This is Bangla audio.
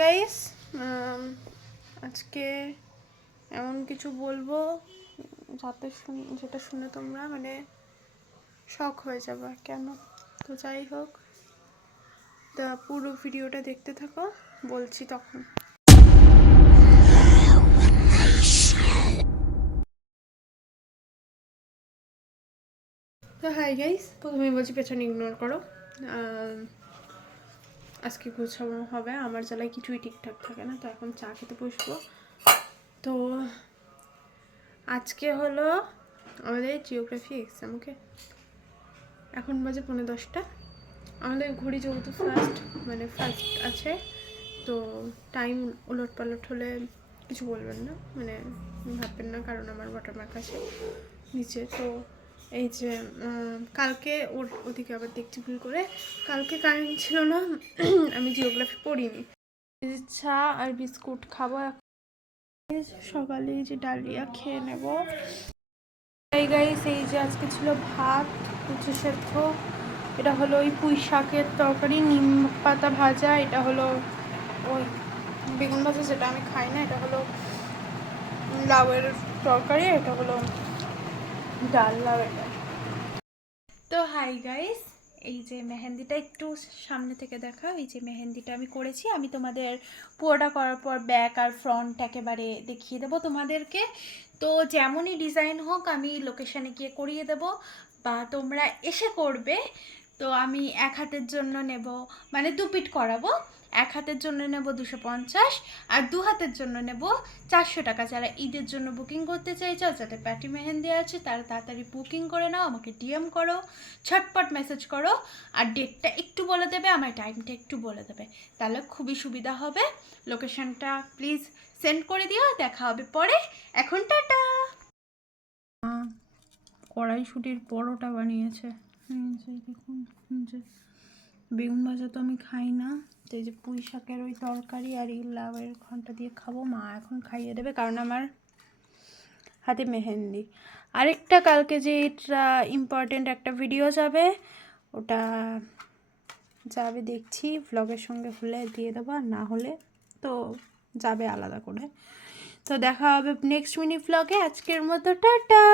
গাইস, আজকে এমন কিছু বলবো যেটা শুনে তোমরা মানে শক হয়ে যাবে। কেন? তো যাই হোক, তা পুরো ভিডিওটা দেখতে থাকো, বলছি তখন। তো হাই গাইস, প্রথমেই বলছি পেছনে ইগনোর করো। আজকে গোছানো হবে, আমার জ্বালায় কিছুই ঠিকঠাক থাকে না। তো এখন চা খেতে বসবো। তো আজকে হলো আমাদের জিওগ্রাফি এক্সাম। ওকে, এখন বাজে 10:45। আমাদের ঘড়ি যেহেতু ফার্স্ট আছে, তো টাইম উলট পালট হলে কিছু বলবেন না, মানে ভাববেন না, কারণ আমার ওয়াটারমার্ক আছে নিচে। তো এই যে কালকে ওদিকে আবার দেখছি ভুল করে, কালকে কারেন্ট ছিল না, আমি জিওগ্রাফি পড়িনি। চা আর বিস্কুট খাবো। সকালে এই যে ডালিয়া খেয়ে নেব। এই গাইস, এই যে আজকে ছিল ভাত, উচ্ছে সেদ্ধ, এটা হলো ওই পুঁই শাকের তরকারি, নিম পাতা ভাজা, এটা হলো ওই বেগুন ভাজা যেটা আমি খাই না, এটা হলো লাউয়ের তরকারি, এটা হলো ডাল, লাউয়ের ডাল। তো হাই গাইস, এই যে মেহেন্দিটা একটু সামনে থেকে দেখা, এই যে মেহেন্দিটা আমি করেছি। আমি তোমাদের পুরোটা করার পর ব্যাক আর ফ্রন্ট একেবারে দেখিয়ে দেবো তোমাদেরকে। তো যেমনই ডিজাইন হোক আমি লোকেশানে গিয়ে করিয়ে দেব, বা তোমরা এসে করবে। তো আমি এক হাতের জন্য নেব, মানে 2 পিট করাবো। এক হাতের জন্য নেব 250, আর 2 হাতের জন্য নেব 400 টাকা। যারা ঈদের জন্য বুকিং করতে চাইছো, যাতে প্যাটি মেহেন্দি আছে, তারা তাড়াতাড়ি বুকিং করে নাও, আমাকে ডিএম করো, ছটপট মেসেজ করো, আর ডেটটা একটু বলে দেবে, আমার টাইমটা একটু বলে দেবে, তাহলে খুবই সুবিধা হবে। লোকেশনটা প্লিজ সেন্ড করে দিও, দেখা হবে পরে। এখন টাটা। কড়াইশুটির পরোটা বানিয়েছে, দেখুন। যে বেগুন ভাজা তো আমি খাই না, তো এই যে পুঁই শাকের ওই তরকারি আর এই লাউয়ের ঘন্টা দিয়ে খাবো। মা এখন খাইয়ে দেবে, কারণ আমার হাতে মেহেন্দি। আরেকটা কালকে যে এটা ইম্পর্টেন্ট একটা ভিডিও যাবে, ওটা যাবে দেখছি, ভ্লগের সঙ্গে হলে দিয়ে দেবো, আর না হলে তো যাবে আলাদা করে। তো দেখা হবে নেক্সট মিনি ভ্লগে। আজকের মতো টাটা।